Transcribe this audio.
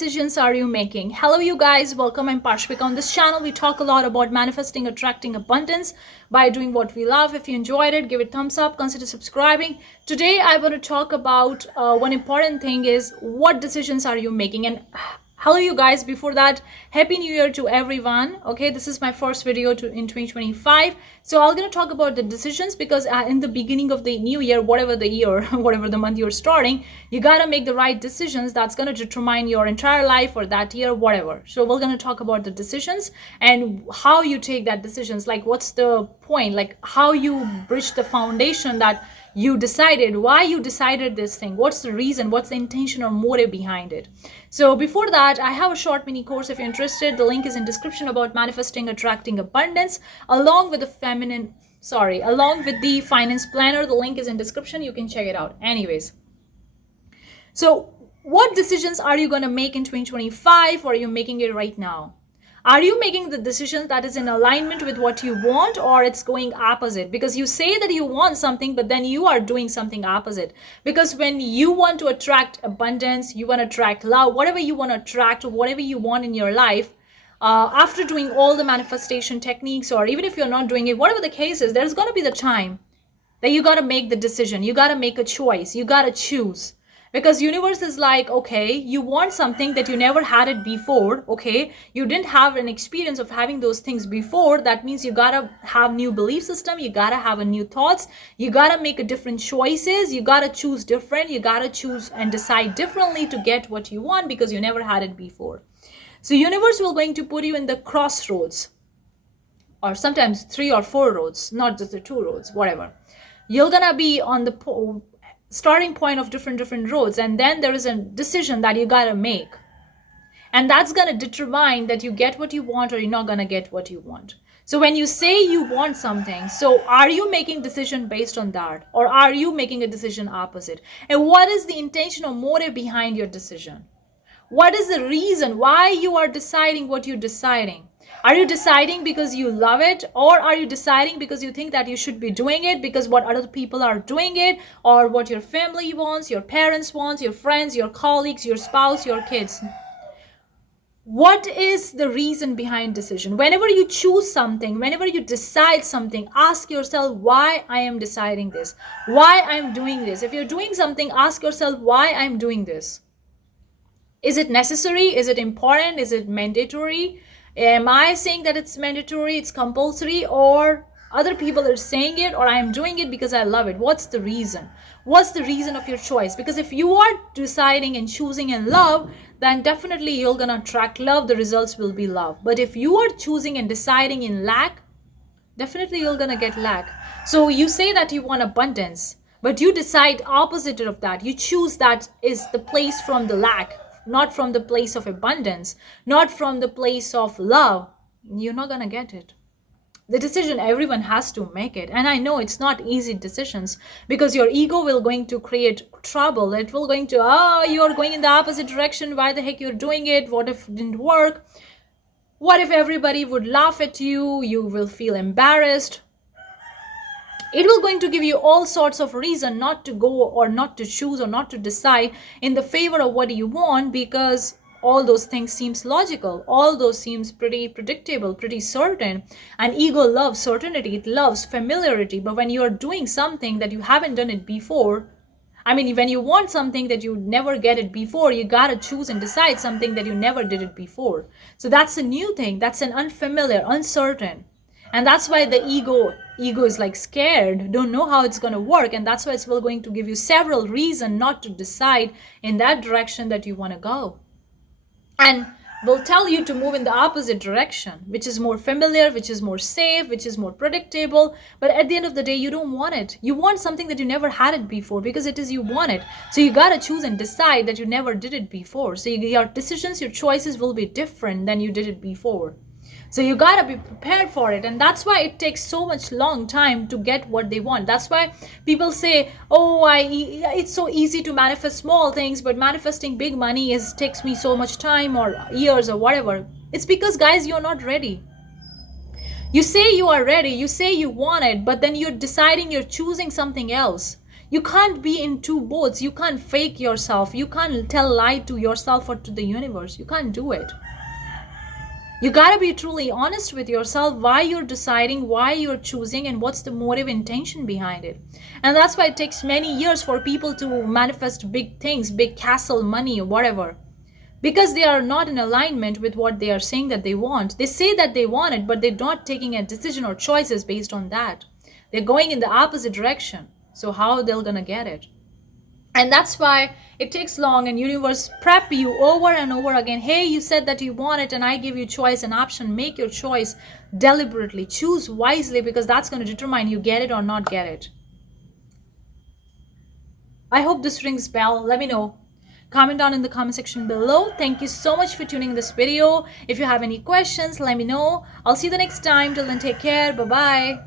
decisions are you making? Hello, you guys. Welcome. I'm Parshvika. On this channel, we talk a lot about manifesting, attracting abundance by doing what we love. If you enjoyed it, give it a thumbs up. Consider subscribing. Today, I want to talk about one important thing is what decisions are you making? And hello, you guys. Before that, Happy New Year to everyone. Okay, this is my first video in 2025. So I'm going to talk about the decisions because in the beginning of the new year, whatever the year, whatever the month you're starting, you got to make the right decisions that's going to determine your entire life or that year, whatever. So we're going to talk about the decisions and how you take that decisions. Like what's the point? Like how you bridge the foundation that you decided, why you decided this thing, what's the reason, what's the intention or motive behind it. So before that, I have a short mini course if you're interested. The link is in description about manifesting, attracting abundance along with the finance planner. The link is in description. You can check it out. Anyways, so what decisions are you going to make in 2025 or are you making it right now? Are you making the decision that is in alignment with what you want or it's going opposite? Because you say that you want something, but then you are doing something opposite. Because when you want to attract abundance, you want to attract love, whatever you want to attract or whatever you want in your life, after doing all the manifestation techniques, or even if you're not doing it, whatever the case is, there's going to be the time that you got to make the decision. You got to make a choice. You got to choose. Because universe is like, okay, you want something that you never had it before. Okay, you didn't have an experience of having those things before. That means you gotta have new belief system. You gotta have a new thoughts. You gotta make a different choices. You gotta choose different. You gotta choose and decide differently to get what you want because you never had it before. So universe will going to put you in the crossroads, or sometimes 3 or 4 roads, not just the 2 roads, whatever. You're gonna be on the starting point of different roads, and then there is a decision that you gotta make, and that's gonna determine that you get what you want or you're not gonna get what you want. So when you say you want something, so are you making decision based on that, or are you making a decision opposite? And what is the intention or motive behind your decision? What is the reason why you are deciding what you're deciding? Are you deciding because you love it, or are you deciding because you think that you should be doing it because what other people are doing it, or what your family wants, your parents want, your friends, your colleagues, your spouse, your kids? What is the reason behind decision? Whenever you choose something, whenever you decide something, ask yourself why I am deciding this, why I'm doing this. If you're doing something, ask yourself why I'm doing this. Is it necessary? Is it important? Is it mandatory? Am I saying that it's mandatory, it's compulsory, or other people are saying it, or I'm doing it because I love it? What's the reason? What's the reason of your choice? Because if you are deciding and choosing in love, then definitely you're gonna attract love. The results will be love. But if you are choosing and deciding in lack, definitely you're gonna get lack. So you say that you want abundance, but you decide opposite of that. You choose that is the place from the lack, not from the place of abundance, not from the place of love. You're not gonna get it. The decision everyone has to make it, and I know it's not easy decisions because your ego will going to create trouble. It will going to, you're going in the opposite direction. Why the heck you're doing it? What if it didn't work? What if everybody would laugh at you? You will feel embarrassed. It will going to give you all sorts of reason not to go or not to choose or not to decide in the favor of what you want, because all those things seems logical. All those seems pretty predictable, pretty certain. And ego loves certainty. It loves familiarity. But when you are doing something that you haven't done it before, when you want something that you never get it before, you gotta choose and decide something that you never did it before. So that's a new thing. That's an unfamiliar, uncertain. And that's why the ego is like scared, don't know how it's going to work. And that's why it's well going to give you several reasons not to decide in that direction that you want to go. And will tell you to move in the opposite direction, which is more familiar, which is more safe, which is more predictable. But at the end of the day, you don't want it. You want something that you never had it before because it is you want it. So you got to choose and decide that you never did it before. So your decisions, your choices will be different than you did it before. So you gotta be prepared for it, and that's why it takes so much long time to get what they want. That's why people say, it's so easy to manifest small things, but manifesting big money takes me so much time or years or whatever. It's because, guys, you're not ready. You say you are ready, you say you want it, but then you're deciding, you're choosing something else. You can't be in two boats. You can't fake yourself. You can't tell lie to yourself or to the universe. You can't do it. You gotta be truly honest with yourself, why you're deciding, why you're choosing, and what's the motive intention behind it. And that's why it takes many years for people to manifest big things, big castle, money, or whatever. Because they are not in alignment with what they are saying that they want. They say that they want it, but they're not taking a decision or choices based on that. They're going in the opposite direction. So how they're gonna get it? And that's why it takes long, and universe prep you over and over again. Hey, you said that you want it and I give you choice and option. Make your choice deliberately. Choose wisely, because that's going to determine you get it or not get it. I hope this rings bell. Let me know. Comment down in the comment section below. Thank you so much for tuning this video. If you have any questions, let me know. I'll see you the next time. Till then, take care. Bye-bye.